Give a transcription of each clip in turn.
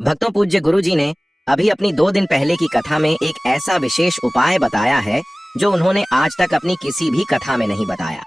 भक्तों, पूज्य गुरु जी ने अभी अपनी 2 दिन पहले की कथा में एक ऐसा विशेष उपाय बताया है जो उन्होंने आज तक अपनी किसी भी कथा में नहीं बताया।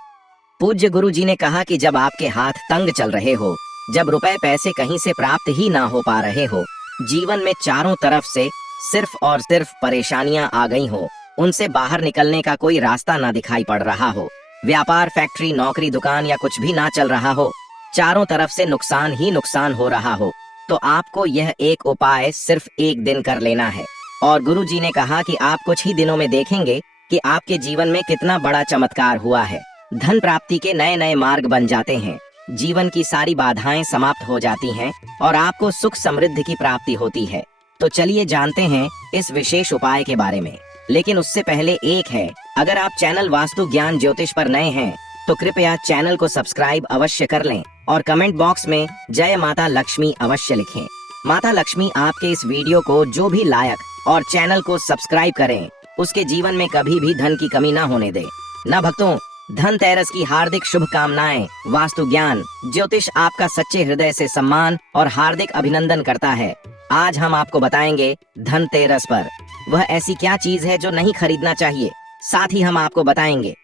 पूज्य गुरु जी ने कहा कि जब आपके हाथ तंग चल रहे हो, जब रुपए पैसे कहीं से प्राप्त ही ना हो पा रहे हो, जीवन में चारों तरफ से सिर्फ और सिर्फ परेशानियां आ गई हो, उनसे बाहर निकलने का कोई रास्ता ना दिखाई पड़ रहा हो, व्यापार, फैक्ट्री, नौकरी, दुकान या कुछ भी ना चल रहा हो, चारों तरफ से नुकसान ही नुकसान हो रहा हो, तो आपको यह एक उपाय सिर्फ 1 दिन कर लेना है। और गुरु जी ने कहा कि आप कुछ ही दिनों में देखेंगे कि आपके जीवन में कितना बड़ा चमत्कार हुआ है। धन प्राप्ति के नए नए मार्ग बन जाते हैं, जीवन की सारी बाधाएं समाप्त हो जाती हैं और आपको सुख समृद्धि की प्राप्ति होती है। तो चलिए जानते हैं इस विशेष उपाय के बारे में। लेकिन उससे पहले एक है, अगर आप चैनल वास्तु ज्ञान ज्योतिष पर नए हैं तो कृपया चैनल को सब्सक्राइब अवश्य कर लें और कमेंट बॉक्स में जय माता लक्ष्मी अवश्य लिखें। माता लक्ष्मी आपके इस वीडियो को जो भी लायक और चैनल को सब्सक्राइब करें, उसके जीवन में कभी भी धन की कमी ना होने दे। ना भक्तों, धनतेरस की हार्दिक शुभकामनाएं। वास्तु ज्ञान ज्योतिष आपका सच्चे हृदय से सम्मान और हार्दिक अभिनंदन करता है। आज हम आपको बताएंगे धनतेरस पर वह ऐसी क्या चीज है जो नहीं खरीदना चाहिए। साथ ही हम आपको बताएंगे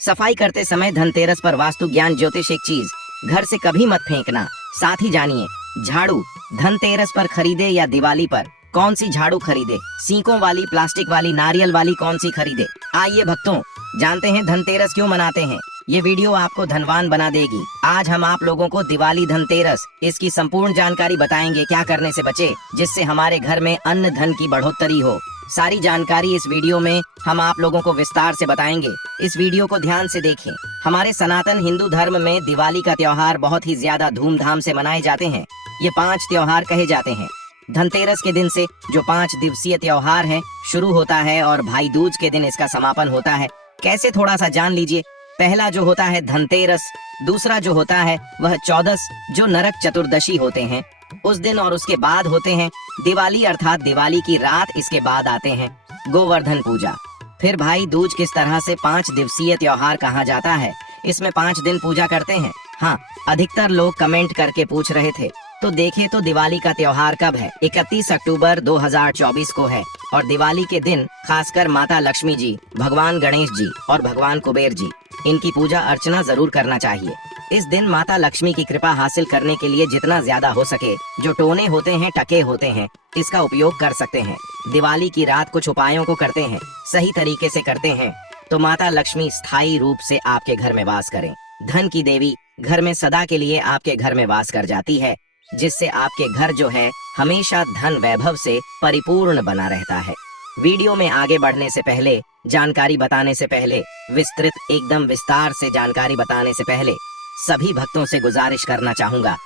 सफाई करते समय धनतेरस पर वास्तु ज्ञान ज्योतिष एक चीज घर से कभी मत फेंकना। साथ ही जानिए झाड़ू धनतेरस पर खरीदे या दिवाली पर कौन सी झाड़ू खरीदे, सीकों वाली, प्लास्टिक वाली, नारियल वाली, कौन सी खरीदे। आइए भक्तों, जानते हैं धनतेरस क्यों मनाते हैं। ये वीडियो आपको धनवान बना देगी। आज हम आप लोगों को दिवाली, धनतेरस, इसकी संपूर्ण जानकारी बताएंगे। क्या करने से बचे जिससे हमारे घर में अन्न धन की बढ़ोतरी हो। सारी जानकारी इस वीडियो में हम आप लोगों को विस्तार से बताएंगे। इस वीडियो को ध्यान से देखें। हमारे सनातन हिंदू धर्म में दिवाली का त्योहार बहुत ही ज्यादा धूमधाम से मनाए जाते हैं। ये 5 त्योहार कहे जाते हैं। धनतेरस के दिन से जो 5 दिवसीय त्योहार है शुरू होता है और भाई दूज के दिन इसका समापन होता है। कैसे, थोड़ा सा जान लीजिए। पहला जो होता है धनतेरस, दूसरा जो होता है वह चौदस जो नरक चतुर्दशी होते हैं उस दिन, और उसके बाद होते हैं दिवाली अर्थात दिवाली की रात। इसके बाद आते हैं गोवर्धन पूजा। फिर भाई दूज। किस तरह से 5 दिवसीय त्योहार कहा जाता है, इसमें 5 दिन पूजा करते हैं। हाँ, अधिकतर लोग कमेंट करके पूछ रहे थे, तो देखें तो दिवाली का त्योहार कब है। 31 अक्टूबर 2024 को है और दिवाली के दिन खासकर माता लक्ष्मी जी, भगवान गणेश जी और भगवान कुबेर जी, इनकी पूजा अर्चना जरूर करना चाहिए। इस दिन माता लक्ष्मी की कृपा हासिल करने के लिए जितना ज्यादा हो सके जो टोने होते हैं, टके होते हैं, इसका उपयोग कर सकते हैं। दिवाली की रात कुछ उपायों को करते हैं, सही तरीके से करते हैं तो माता लक्ष्मी स्थायी रूप से आपके घर में वास करें। धन की देवी घर में सदा के लिए आपके घर में वास कर जाती है, जिससे आपके घर जो है हमेशा धन वैभव से परिपूर्ण बना रहता है। वीडियो में आगे बढ़ने से पहले, जानकारी बताने से पहले, विस्तृत एकदम विस्तार से जानकारी बताने से पहले सभी भक्तों से गुजारिश करना चाहूंगा,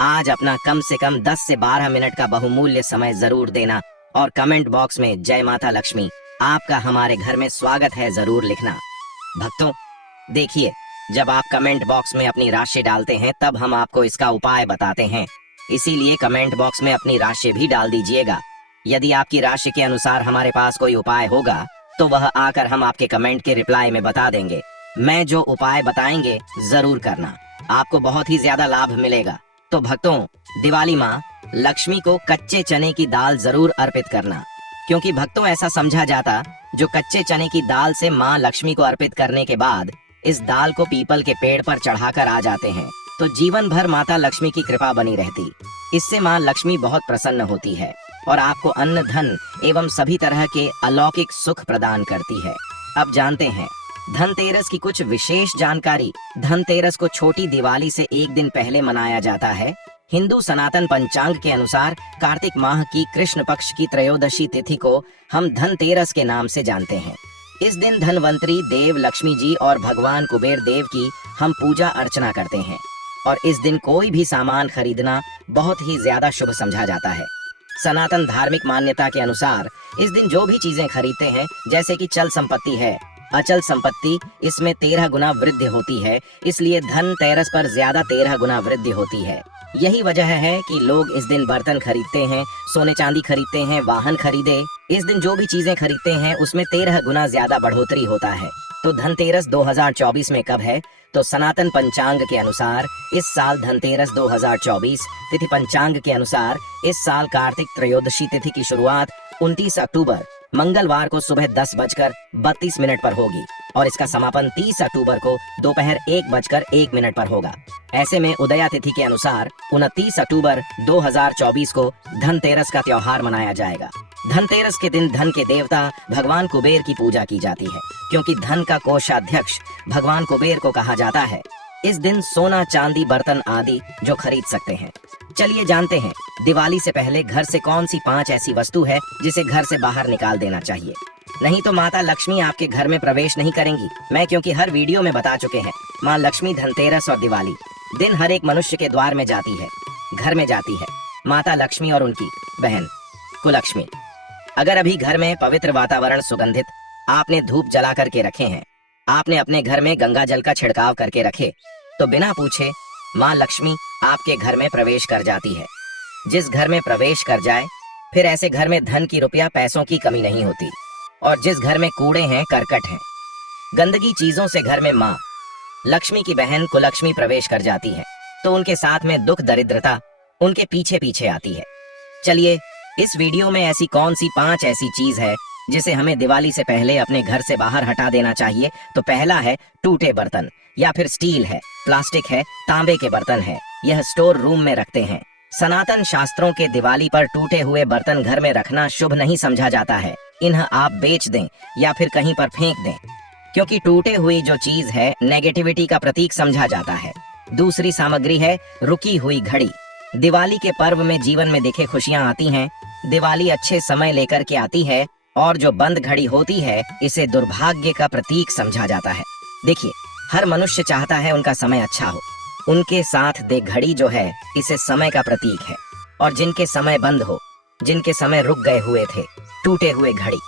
आज अपना कम से कम 10 से 12 मिनट का बहुमूल्य समय जरूर देना और कमेंट बॉक्स में जय माता लक्ष्मी, आपका हमारे घर में स्वागत है जरूर लिखना। भक्तों देखिए, जब आप कमेंट बॉक्स में अपनी राशि डालते हैं तब हम आपको इसका उपाय बताते हैं, इसीलिए कमेंट बॉक्स में अपनी राशि भी डाल दीजिएगा। यदि आपकी राशि के अनुसार हमारे पास कोई उपाय होगा तो वह आकर हम आपके कमेंट के रिप्लाई में बता देंगे। मैं जो उपाय बताएंगे जरूर करना, आपको बहुत ही ज्यादा लाभ मिलेगा। तो भक्तों, दिवाली माँ लक्ष्मी को कच्चे चने की दाल जरूर अर्पित करना, क्योंकि भक्तों ऐसा समझा जाता जो कच्चे चने की दाल से माँ लक्ष्मी को अर्पित करने के बाद इस दाल को पीपल के पेड़ पर चढ़ाकर आ जाते हैं तो जीवन भर माता लक्ष्मी की कृपा बनी रहती। इससे माँ लक्ष्मी बहुत प्रसन्न होती है और आपको अन्न, धन एवं सभी तरह के अलौकिक सुख प्रदान करती है। अब जानते हैं धनतेरस की कुछ विशेष जानकारी। धनतेरस को छोटी दिवाली से 1 दिन पहले मनाया जाता है। हिंदू सनातन पंचांग के अनुसार कार्तिक माह की कृष्ण पक्ष की त्रयोदशी तिथि को हम धनतेरस के नाम से जानते हैं। इस दिन धनवंतरी देव लक्ष्मी जी और भगवान कुबेर देव की हम पूजा अर्चना करते हैं और इस दिन कोई भी सामान खरीदना बहुत ही ज्यादा शुभ समझा जाता है। सनातन धार्मिक मान्यता के अनुसार इस दिन जो भी चीजें खरीदते हैं, जैसे कि चल संपत्ति है, अचल संपत्ति, इसमें 13 गुना वृद्धि होती है, इसलिए धनतेरस पर ज्यादा 13 गुना वृद्धि होती है। यही वजह है कि लोग इस दिन बर्तन खरीदते हैं, सोने चांदी खरीदते हैं, वाहन खरीदे। इस दिन जो भी चीजें खरीदते हैं उसमें 13 गुना ज्यादा बढ़ोतरी होता है। तो धनतेरस 2024 में कब है, तो सनातन पंचांग के अनुसार इस साल धनतेरस 2024, तिथि पंचांग के अनुसार इस साल कार्तिक त्रयोदशी तिथि की शुरुआत 29 अक्टूबर मंगलवार को सुबह 10:32 पर होगी और इसका समापन 30 अक्टूबर को दोपहर 1:01 पर होगा। ऐसे में उदया तिथि के अनुसार 29 अक्टूबर 2024 को धनतेरस का त्योहार मनाया जाएगा। धनतेरस के दिन धन के देवता भगवान कुबेर की पूजा की जाती है, क्योंकि धन का कोषाध्यक्ष भगवान कुबेर को कहा जाता है। इस दिन सोना, चांदी, बर्तन आदि जो खरीद सकते हैं। चलिए जानते हैं दिवाली से पहले घर से कौन सी 5 ऐसी वस्तु है जिसे घर से बाहर निकाल देना चाहिए, नहीं तो माता लक्ष्मी आपके घर में प्रवेश नहीं करेंगी। मैं क्योंकि हर वीडियो में बता चुके हैं, माँ लक्ष्मी धनतेरस और दिवाली दिन हर एक मनुष्य के द्वार में जाती है, घर में जाती है माता लक्ष्मी और उनकी बहन कुलक्ष्मी। अगर अभी घर में पवित्र वातावरण सुगंधित आपने धूप जला करके रखे हैं, आपने अपने घर में गंगा जल का छिड़काव करके रखे, तो बिना पूछे माँ लक्ष्मी आपके घर में प्रवेश कर जाती है। जिस घर में प्रवेश कर जाए फिर ऐसे घर में धन की, रुपया, पैसों की कमी नहीं होती। और जिस घर में कूड़े हैं, करकट हैं, गंदगी चीजों से घर में माँ लक्ष्मी की बहन कुलक्ष्मी प्रवेश कर जाती है, तो उनके साथ में दुख, दरिद्रता उनके पीछे पीछे आती है। चलिए इस वीडियो में ऐसी कौन सी 5 ऐसी चीज है जिसे हमें दिवाली से पहले अपने घर से बाहर हटा देना चाहिए। तो पहला है टूटे बर्तन, या फिर स्टील है, प्लास्टिक है, तांबे के बर्तन है, यह स्टोर रूम में रखते हैं। सनातन शास्त्रों के दिवाली पर टूटे हुए बर्तन घर में रखना शुभ नहीं समझा जाता है। इन्हें आप बेच दें या फिर कहीं पर फेंक दें, क्योंकि टूटे हुई जो चीज है नेगेटिविटी का प्रतीक समझा जाता है। दूसरी सामग्री है रुकी हुई घड़ी। दिवाली के पर्व में जीवन में देखे खुशियां आती हैं। दिवाली अच्छे समय लेकर के आती है और जो बंद घड़ी होती है इसे दुर्भाग्य का प्रतीक समझा जाता है। देखिए, हर मनुष्य चाहता है उनका समय अच्छा हो। उनके साथ दे घड़ी जो है इसे समय का प्रतीक है। और जिनके समय बंद हो, जिनके समय रुक गए हुए थे, टूटे हुए घड़ी,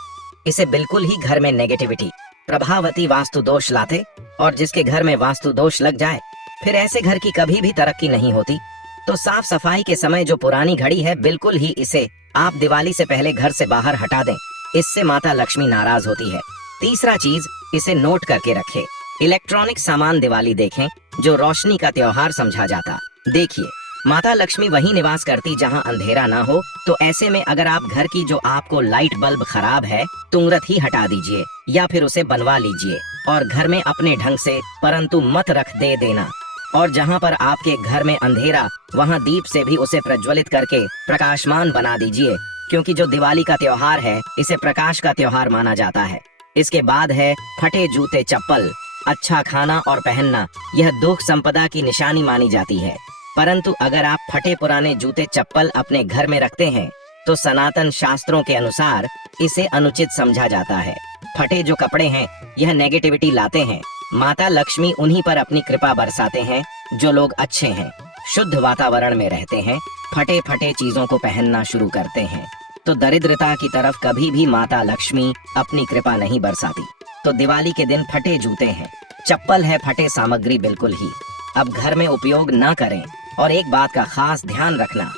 इसे बिल्कुल ही घर में नेगेटिविटी, प्रभावती वास्तु दोष लाते। और जिसके घर में वास्तु दोष लग जाए फिर ऐसे घर की कभी भी तरक्की नहीं होती। तो साफ सफाई के समय जो पुरानी घड़ी है, बिल्कुल ही इसे आप दिवाली से पहले घर से बाहर हटा दें, इससे माता लक्ष्मी नाराज होती है। तीसरा चीज, इसे नोट करके रखें। इलेक्ट्रॉनिक सामान दिवाली देखें जो रोशनी का त्योहार समझा जाता। देखिए, माता लक्ष्मी वहीं निवास करती जहां अंधेरा ना हो। तो ऐसे में अगर आप घर की जो आपको लाइट बल्ब खराब है तुरंत ही हटा दीजिए या फिर उसे बनवा लीजिए और घर में अपने ढंग से, परंतु मत रख दे देना। और जहां पर आपके घर में अंधेरा, वहां दीप से भी उसे प्रज्वलित करके प्रकाशमान बना दीजिए, क्योंकि जो दिवाली का त्योहार है इसे प्रकाश का त्योहार माना जाता है। इसके बाद है फटे जूते, चप्पल। अच्छा खाना और पहनना यह दुख संपदा की निशानी मानी जाती है, परंतु अगर आप फटे पुराने जूते, चप्पल अपने घर में रखते हैं तो सनातन शास्त्रों के अनुसार इसे अनुचित समझा जाता है। फटे जो कपड़े हैं यह नेगेटिविटी लाते हैं। माता लक्ष्मी उन्हीं पर अपनी कृपा बरसाते हैं जो लोग अच्छे हैं, शुद्ध वातावरण में रहते हैं, फटे फटे चीजों को पहनना शुरू करते हैं। तो दरिद्रता की तरफ कभी भी माता लक्ष्मी अपनी कृपा नहीं बरसाती। तो दिवाली के दिन फटे जूते हैं, चप्पल है, फटे सामग्री बिल्कुल ही अब घर में उपयोग न करें। और एक बात का खास ध्यान रखना,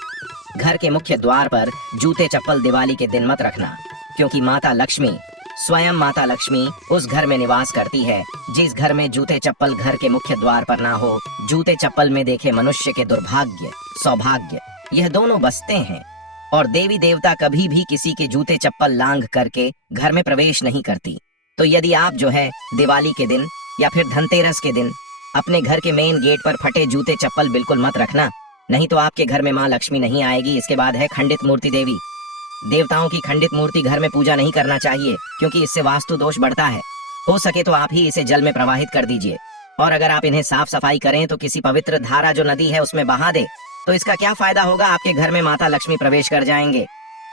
घर के मुख्य द्वार पर जूते, चप्पल दिवाली के दिन मत रखना, क्योंकि माता लक्ष्मी, स्वयं माता लक्ष्मी उस घर में निवास करती है जिस घर में जूते चप्पल घर के मुख्य द्वार पर ना हो। जूते चप्पल में देखे मनुष्य के दुर्भाग्य, सौभाग्य, यह दोनों बसते हैं। और देवी देवता कभी भी किसी के जूते चप्पल लांघ करके घर में प्रवेश नहीं करती। तो यदि आप जो है दिवाली के दिन या फिर धनतेरस के दिन अपने घर के मेन गेट पर फटे जूते चप्पल बिल्कुल मत रखना, नहीं तो आपके घर में माँ लक्ष्मी नहीं आएगी। इसके बाद है खंडित मूर्ति देवी। देवताओं की खंडित मूर्ति घर में पूजा नहीं करना चाहिए, क्योंकि इससे वास्तु दोष बढ़ता है। हो सके तो आप ही इसे जल में प्रवाहित कर दीजिए। और अगर आप इन्हें साफ सफाई करें तो किसी पवित्र धारा जो नदी है उसमें बहा दे, तो इसका क्या फायदा होगा, आपके घर में माता लक्ष्मी प्रवेश कर जाएंगे।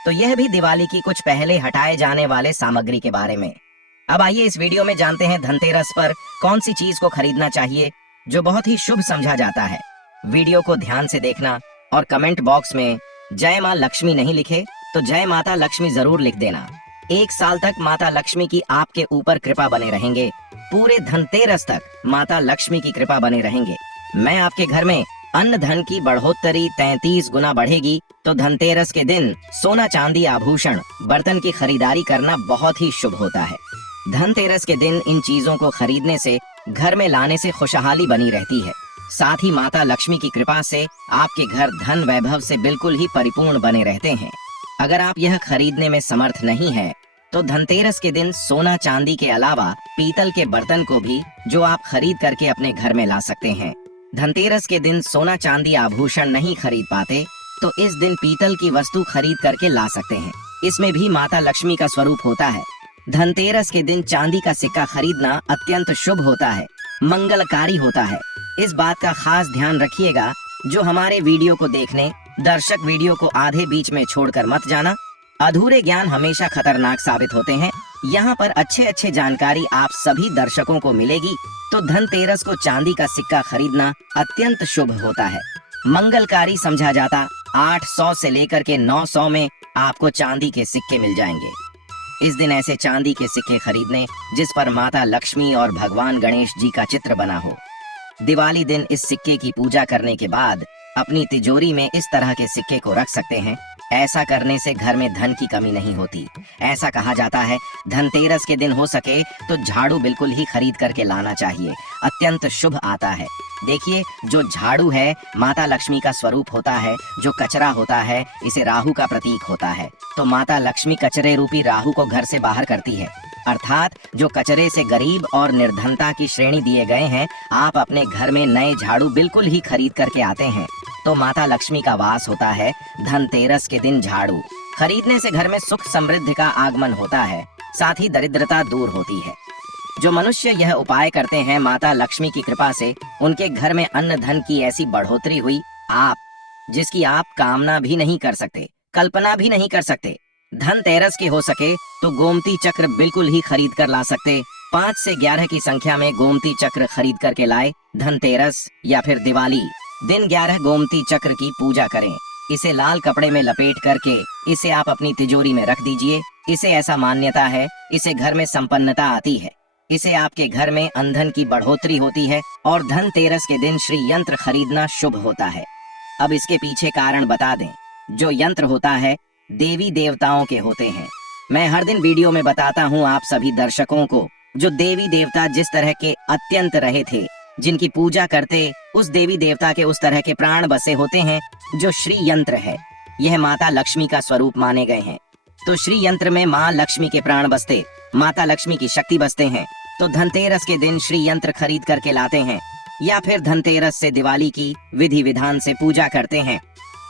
तो यह भी दिवाली की कुछ पहले हटाए जाने वाले सामग्री के बारे में। अब आइए इस वीडियो में जानते हैं धनतेरस पर कौन सी चीज को खरीदना चाहिए जो बहुत ही शुभ समझा जाता है। वीडियो को ध्यान से देखना और कमेंट बॉक्स में जय माँ लक्ष्मी नहीं लिखे तो जय माता लक्ष्मी जरूर लिख देना। 1 साल तक माता लक्ष्मी की आपके ऊपर कृपा बने रहेंगे। पूरे धनतेरस तक माता लक्ष्मी की कृपा बने रहेंगे। मैं आपके घर में अन्न धन की बढ़ोतरी 33 गुना बढ़ेगी। तो धनतेरस के दिन सोना, चांदी, आभूषण, बर्तन की खरीदारी करना बहुत ही शुभ होता है। धनतेरस के दिन इन चीजों को खरीदने से घर में लाने से खुशहाली बनी रहती है। साथ ही माता लक्ष्मी की कृपा से आपके घर धन वैभव से बिल्कुल ही परिपूर्ण बने रहते हैं। अगर आप यह खरीदने में समर्थ नहीं है तो धनतेरस के दिन सोना चांदी के अलावा पीतल के बर्तन को भी जो आप खरीद करके अपने घर में ला सकते हैं। धनतेरस के दिन सोना चांदी आभूषण नहीं खरीद पाते तो इस दिन पीतल की वस्तु खरीद करके ला सकते हैं। इसमें भी माता लक्ष्मी का स्वरूप होता है। धनतेरस के दिन चांदी का सिक्का खरीदना अत्यंत शुभ होता है, मंगलकारी होता है। इस बात का खास ध्यान रखिएगा। जो हमारे वीडियो को देखने दर्शक वीडियो को आधे बीच में छोड़कर मत जाना। अधूरे ज्ञान हमेशा खतरनाक साबित होते हैं। यहाँ पर अच्छे जानकारी आप सभी दर्शकों को मिलेगी। तो धनतेरस को चांदी का सिक्का खरीदना अत्यंत शुभ होता है, मंगलकारी समझा जाता। 800 से लेकर के 900 में आपको चांदी के सिक्के मिल जाएंगे। इस दिन ऐसे चांदी के सिक्के खरीदने जिस पर माता लक्ष्मी और भगवान गणेश जी का चित्र बना हो। दिवाली दिन इस सिक्के की पूजा करने के बाद अपनी तिजोरी में इस तरह के सिक्के को रख सकते हैं। ऐसा करने से घर में धन की कमी नहीं होती। ऐसा कहा जाता है धनतेरस के दिन हो सके तो झाड़ू बिल्कुल ही खरीद करके लाना चाहिए, अत्यंत शुभ आता है। देखिए, जो झाड़ू है माता लक्ष्मी का स्वरूप होता है। जो कचरा होता है इसे राहु का प्रतीक होता है। तो माता लक्ष्मी कचरे रूपी राहु को घर से बाहर करती है। अर्थात जो कचरे से गरीब और निर्धनता की श्रेणी दिए गए हैं, आप अपने घर में नए झाड़ू बिल्कुल ही खरीद करके आते हैं तो माता लक्ष्मी का वास होता है। धनतेरस के दिन झाड़ू खरीदने से घर में सुख समृद्धि का आगमन होता है, साथ ही दरिद्रता दूर होती है। जो मनुष्य यह उपाय करते हैं, माता लक्ष्मी की कृपा से उनके घर में अन्न धन की ऐसी बढ़ोतरी हुई जिसकी आप कामना भी नहीं कर सकते, कल्पना भी नहीं कर सकते। धनतेरस के हो सके तो गोमती चक्र बिल्कुल ही खरीद कर ला सकते। 5 से 11 की संख्या में गोमती चक्र खरीद करके लाए। धनतेरस या फिर दिवाली दिन 11 गोमती चक्र की पूजा करें। इसे लाल कपड़े में लपेट करके इसे आप अपनी तिजोरी में रख दीजिए। इसे ऐसा मान्यता है, इसे घर में संपन्नता आती है, इसे आपके घर में अंधन की बढ़ोतरी होती है और धनतेरस के दिन श्री यंत्र खरीदना शुभ होता है। अब इसके पीछे कारण बता दें। जो यंत्र होता है देवी देवताओं के होते हैं। मैं हर दिन वीडियो में बताता हूँ आप सभी दर्शकों को, जो देवी देवता जिस तरह के अत्यंत रहे थे, जिनकी पूजा करते उस देवी देवता के उस तरह के प्राण बसे होते हैं। जो श्री यंत्र है यह माता लक्ष्मी का स्वरूप माने गए हैं। तो श्री यंत्र में माँ लक्ष्मी के प्राण बसते, माता लक्ष्मी की शक्ति बसते हैं। तो धनतेरस के दिन श्री यंत्र खरीद करके लाते हैं या फिर धनतेरस से दिवाली की विधि विधान से पूजा करते हैं।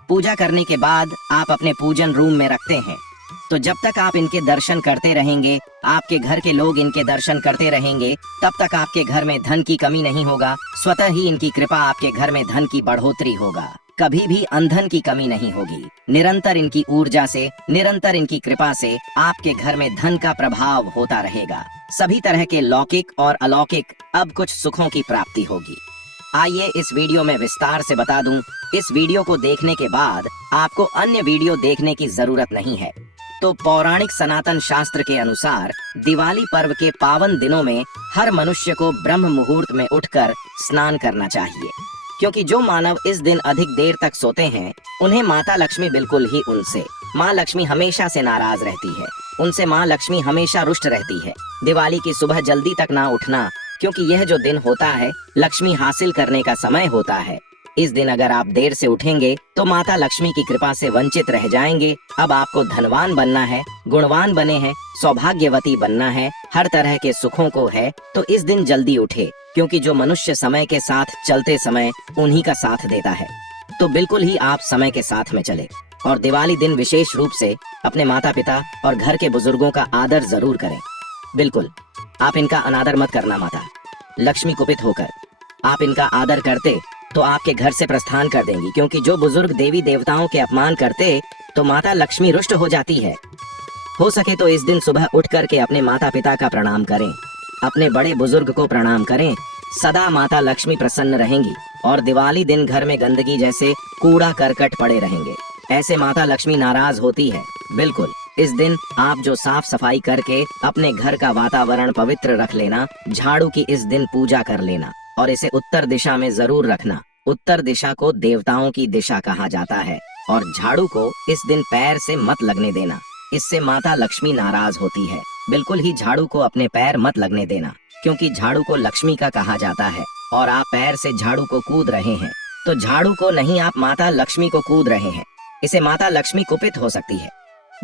पूजा करने के बाद आप अपने पूजन रूम में रखते हैं। तो जब तक आप इनके दर्शन करते रहेंगे, आपके घर के लोग इनके दर्शन करते रहेंगे, तब तक आपके घर में धन की कमी नहीं होगा। स्वतः ही इनकी कृपा आपके घर में धन की बढ़ोतरी होगा। कभी भी अंधन की कमी नहीं होगी। निरंतर इनकी ऊर्जा से, निरंतर इनकी कृपा से आपके घर में धन का प्रभाव होता रहेगा। सभी तरह के लौकिक और अलौकिक अब कुछ सुखों की प्राप्ति होगी। आइए इस वीडियो में विस्तार से बता दूं। इस वीडियो को देखने के बाद आपको अन्य वीडियो देखने की जरूरत नहीं है। तो पौराणिक सनातन शास्त्र के अनुसार दिवाली पर्व के पावन दिनों में हर मनुष्य को ब्रह्म मुहूर्त में उठकर स्नान करना चाहिए, क्योंकि जो मानव इस दिन अधिक देर तक सोते हैं उन्हें माता लक्ष्मी बिल्कुल ही उनसे माँ लक्ष्मी हमेशा से नाराज रहती है। उनसे माँ लक्ष्मी हमेशा रुष्ट रहती है। दिवाली की सुबह जल्दी तक ना उठना, क्योंकि यह जो दिन होता है लक्ष्मी हासिल करने का समय होता है। इस दिन अगर आप देर से उठेंगे तो माता लक्ष्मी की कृपा से वंचित रह जाएंगे। अब आपको धनवान बनना है, गुणवान बने हैं, सौभाग्यवती बनना है, हर तरह के सुखों को है, तो इस दिन जल्दी उठे, क्योंकि जो मनुष्य समय के साथ चलते समय उन्हीं का साथ देता है। तो बिल्कुल ही आप समय के साथ में चले और दिवाली दिन विशेष रूप से अपने माता पिता और घर के बुजुर्गों का आदर जरूर करें। बिल्कुल आप इनका अनादर मत करना। माता लक्ष्मी कुपित होकर आप इनका आदर करते तो आपके घर से प्रस्थान कर देंगी, क्योंकि जो बुजुर्ग देवी देवताओं के अपमान करते तो माता लक्ष्मी रुष्ट हो जाती है। हो सके तो इस दिन सुबह उठ करके अपने माता पिता का प्रणाम करें, अपने बड़े बुजुर्ग को प्रणाम करें। सदा माता लक्ष्मी प्रसन्न रहेंगी और दिवाली दिन घर में गंदगी जैसे कूड़ा करकट पड़े रहेंगे, ऐसे माता लक्ष्मी नाराज होती है। बिल्कुल इस दिन आप जो साफ सफाई करके अपने घर का वातावरण पवित्र रख लेना, झाड़ू की इस दिन पूजा कर लेना और इसे उत्तर दिशा में जरूर रखना। उत्तर दिशा को देवताओं की दिशा कहा जाता है और झाड़ू को इस दिन पैर से मत लगने देना, इससे माता लक्ष्मी नाराज होती है। बिल्कुल ही झाड़ू को अपने पैर मत लगने देना। क्योंकि झाड़ू को लक्ष्मी का कहा जाता है और आप पैर से झाड़ू को कूद रहे हैं, तो झाड़ू को नहीं, आप माता लक्ष्मी को कूद रहे हैं। इसे माता लक्ष्मी कुपित हो सकती है।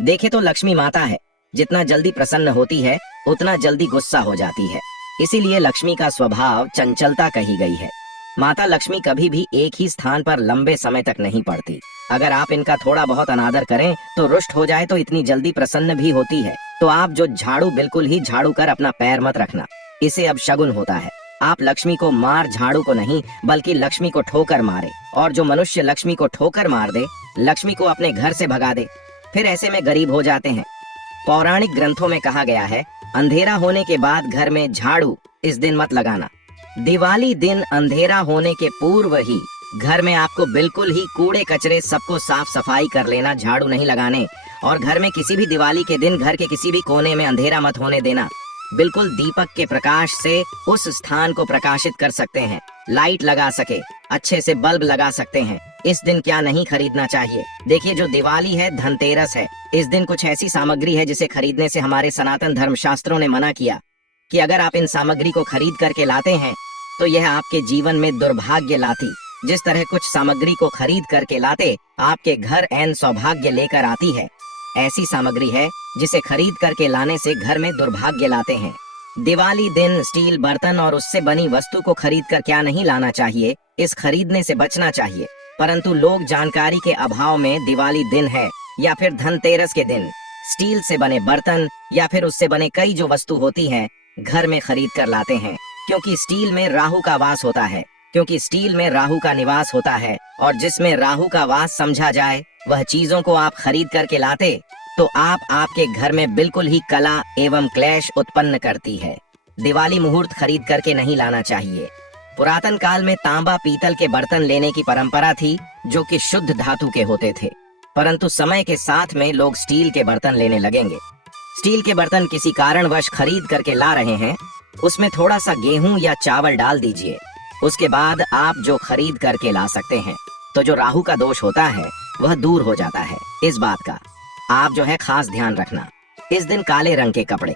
देखे तो लक्ष्मी माता है, जितना जल्दी प्रसन्न होती है उतना जल्दी गुस्सा हो जाती है, इसीलिए लक्ष्मी का स्वभाव चंचलता कही गई है। माता लक्ष्मी कभी भी एक ही स्थान पर लंबे समय तक नहीं पड़ती। अगर आप इनका थोड़ा बहुत अनादर करें तो रुष्ट हो जाए तो इतनी जल्दी प्रसन्न भी होती है। तो आप जो झाड़ू बिल्कुल ही झाड़ू कर अपना पैर मत रखना, इसे अब शगुन होता है। आप लक्ष्मी को मार झाड़ू को नहीं बल्कि लक्ष्मी को ठोकर मारे, और जो मनुष्य लक्ष्मी को ठोकर मार दे लक्ष्मी को अपने घर से भगा दे, फिर ऐसे में गरीब हो जाते हैं। पौराणिक ग्रंथों में कहा गया है, अंधेरा होने के बाद घर में झाड़ू इस दिन मत लगाना। दिवाली दिन अंधेरा होने के पूर्व ही घर में आपको बिल्कुल ही कूड़े कचरे सबको साफ सफाई कर लेना, झाड़ू नहीं लगाने। और घर में किसी भी दिवाली के दिन घर के किसी भी कोने में अंधेरा मत होने देना। बिल्कुल दीपक के प्रकाश से उस स्थान को प्रकाशित कर सकते हैं, लाइट लगा सके, अच्छे से बल्ब लगा सकते हैं। इस दिन क्या नहीं खरीदना चाहिए? देखिए, जो दिवाली है धनतेरस है, इस दिन कुछ ऐसी सामग्री है जिसे खरीदने से हमारे सनातन धर्मशास्त्रों ने मना किया कि अगर आप इन सामग्री को खरीद करके लाते हैं तो यह आपके जीवन में दुर्भाग्य लाती। जिस तरह कुछ सामग्री को खरीद करके लाते आपके घर ऐन सौभाग्य लेकर आती है, ऐसी सामग्री है जिसे खरीद करके लाने से घर में दुर्भाग्य लाते हैं। दिवाली दिन स्टील बर्तन और उससे बनी वस्तु को खरीद कर क्या नहीं लाना चाहिए, इस खरीदने से बचना चाहिए। परंतु लोग जानकारी के अभाव में दिवाली दिन है या फिर धनतेरस के दिन स्टील से बने बर्तन या फिर उससे बने कई जो वस्तु होती है घर में खरीद कर लाते हैं, क्योंकि स्टील में राहु का वास होता है, क्योंकि स्टील में राहु का निवास होता है, और जिसमें राहु का वास समझा जाए वह चीजों को आप खरीद करके लाते तो आपके घर में बिल्कुल ही कला एवं क्लेश उत्पन्न करती है। दिवाली मुहूर्त खरीद करके नहीं लाना चाहिए। पुरातन काल में तांबा पीतल के बर्तन लेने की परंपरा थी जो कि शुद्ध धातु के होते थे, परंतु समय के साथ में लोग स्टील के बर्तन लेने लगेंगे। स्टील के बर्तन किसी कारणवश खरीद करके ला रहे हैं, उसमें थोड़ा सा गेहूं या चावल डाल दीजिए, उसके बाद आप जो खरीद करके ला सकते हैं, तो जो राहु का दोष होता है वह दूर हो जाता है। इस बात का आप जो है खास ध्यान रखना। इस दिन काले रंग के कपड़े,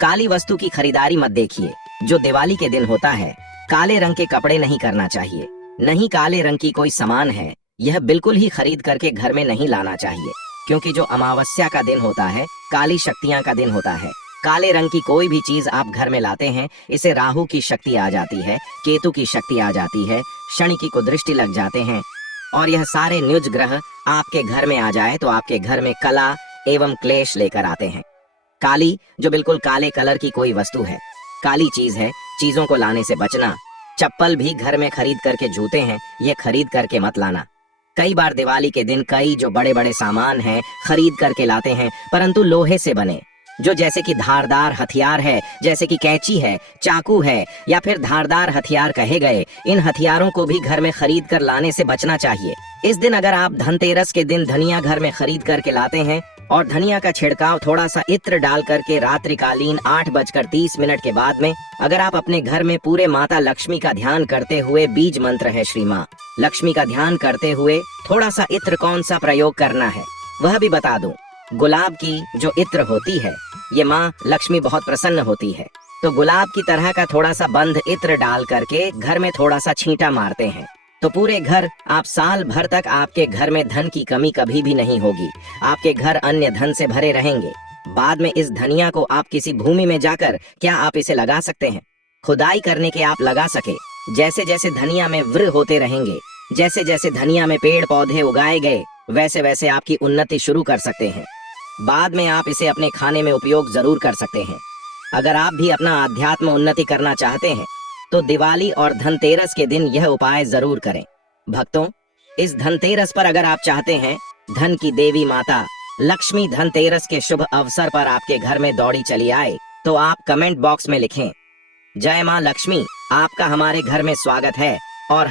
काली वस्तु की खरीदारी मत देखिए। जो दिवाली के दिन होता है काले रंग के कपड़े नहीं करना चाहिए, नहीं काले रंग की कोई सामान है यह बिल्कुल ही खरीद करके घर में नहीं लाना चाहिए, क्योंकि जो अमावस्या का दिन होता है काली शक्तियां का दिन होता है। काले रंग की कोई भी चीज आप घर में लाते हैं, इसे राहु की शक्ति आ जाती है, केतु की शक्ति आ जाती है, शनि की कुदृष्टि लग जाते हैं, और यह सारे न्युज ग्रह आपके घर में आ जाए तो आपके घर में कला एवं क्लेश लेकर आते हैं। काली, जो बिल्कुल काले कलर की कोई वस्तु है, काली चीज है, चीजों को लाने से बचना। चप्पल भी घर में खरीद करके, जूते हैं ये खरीद करके मत लाना। कई बार दिवाली के दिन कई जो बड़े बड़े सामान हैं खरीद करके लाते हैं, परंतु लोहे से बने, जो जैसे कि धारदार हथियार है, जैसे कि कैंची है, चाकू है, या फिर धारदार हथियार कहे गए, इन हथियारों को भी घर में खरीद कर लाने से बचना चाहिए। इस दिन अगर आप धनतेरस के दिन धनिया घर में खरीद करके लाते हैं और धनिया का छिड़काव थोड़ा सा इत्र डाल करके रात्रिकालीन 8:30 के बाद में अगर आप अपने घर में पूरे माता लक्ष्मी का ध्यान करते हुए, बीज मंत्र है श्री माँ लक्ष्मी का ध्यान करते हुए थोड़ा सा इत्र कौन सा प्रयोग करना है वह भी बता दूं। गुलाब की जो इत्र होती है ये माँ लक्ष्मी बहुत प्रसन्न होती है, तो गुलाब की तरह का थोड़ा सा बंद इत्र डाल करके घर में थोड़ा सा छींटा मारते हैं तो पूरे घर, आप साल भर तक आपके घर में धन की कमी कभी भी नहीं होगी। आपके घर अन्य धन से भरे रहेंगे। बाद में इस धनिया को आप किसी भूमि में जाकर क्या आप इसे लगा सकते हैं, खुदाई करने के आप लगा सके। जैसे जैसे धनिया में वृक्ष होते रहेंगे, जैसे जैसे धनिया में पेड़ पौधे उगाए गए, वैसे वैसे आपकी उन्नति शुरू कर सकते हैं। बाद में आप इसे अपने खाने में उपयोग जरूर कर सकते हैं। अगर आप भी अपना आध्यात्म उन्नति करना चाहते हैं तो दिवाली और धनतेरस के दिन यह उपाय जरूर करें। भक्तों, इस धनतेरस पर अगर आप चाहते हैं धन की देवी माता लक्ष्मी धनतेरस के शुभ अवसर पर आपके घर में दौड़ी चली आए तो आप कमेंट बॉक्स में लिखें, जय मां लक्ष्मी, आपका हमारे घर में स्वागत है। और